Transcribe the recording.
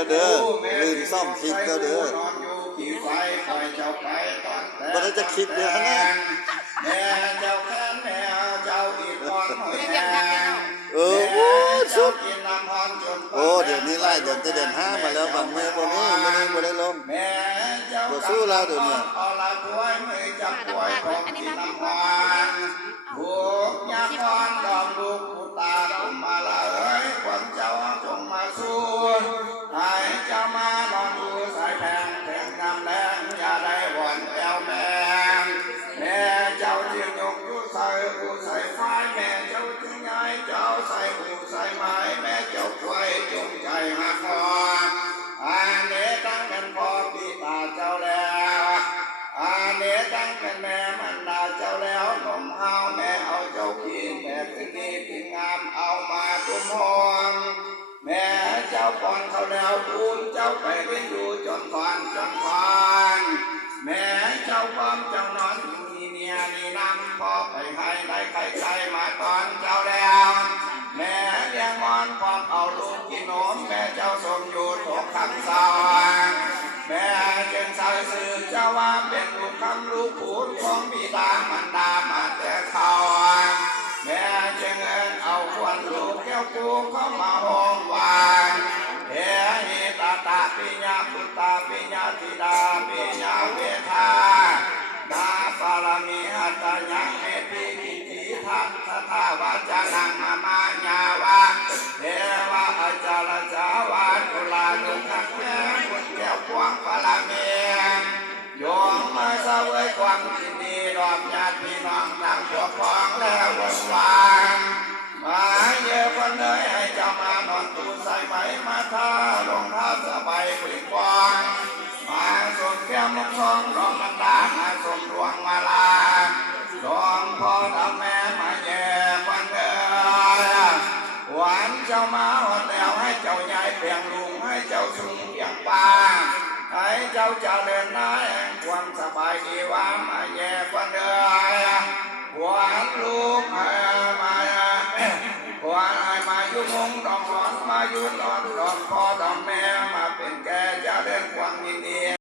แล้วเด้อลืมซ่อมคลิปแล้วเด้อบ่ได้จะคลิปเดียวนะแม่เจ้าแค้นแม่เจ้าอีกคนชุดโอ้เดี๋ยวนี้ไล่เดือนจะเดือน5มาแล้วบางเมื่อบ่นี้บ่ได้ลงบ่สู้แล้วเดี๋ยวนี้อันนี้บ้านบุกยาคอนดอกลูกผู้ตาตุมาละเอ้ยคนเจ้าจงมาสู้ให้เจ้ามานอนดูสายแพงแทงกำแรงอย่าได้หวั่นแอวแม่แม่เจ้าจึงยกยุใส่อูใส่ไฟแม่เจ้าจึงย้ายเจ้าใส่อูใส่ไม้แม่เจ้าควยจงใจหักคออันนี้ตั้งเป็นพ่อปีตาเจ้าแล้วอันนี้ตั้งเป็นแม่มันดาเจ้าแล้วนมเฮาแม่เอาเจ้าขี้แม่ถึงนี้ถึงงามเอามาตุ้มห้องแม่เจ้าก่อนเขาแล้วทูลเจ้าไปเรียนอยู่จนก่อนจนก่อนแม่เจ้าความเจ้านอนอยู่นี่เนี่ยนี่นำพอไปให้ได้ใครมาตอนเจ้าแล้วแม่เลี้ยงมอนความเอาลูกกินนมแม่เจ้าทรงอยู่ตกคำสอนแม่จึงใส่สื่อเจ้าว่าเป็นลูกคำลูกผูดของบิดามันดามาแต่เขาแม่จึงเอาควันลูกแก้วกูเข้ามาห้องวานเฮหิตาตาปิญญาพุตตาปิญญาธิดาปิญญาเวทาดาปารมีหัตถยังเมติกิติทัตถาวาจานังมามาญาวะเทวะอาจารย์จาวาตุลานุขักแม่พุทธแก้วกวางปารมีโยมมาเสวยความยินดีดอมญาติพี่น้องต่างพวกพ้องแล้ววันวานมาเยี่ยคนเลยให้เจ้ามานอนตูใส่ไหมมาท่าลงท่าสบายปลิกวางมาสมแก้มมุกทองดอกมันดามาสมดวงมาลาดองพ่อทำแม่มาเยี่ยวันเดินหวานเจ้ามาหดแล้วให้เจ้าใหญ่เพียงลุงให้เจ้าสูงเพียงป่าให้เจ้าเจริญนะแห่งความสบายดีว่ามาแย่วันเดินหวานลูกมาหวานมาอยู่มงดอกหลอนมาอยู่ดอนดอกพ่อดอกแม่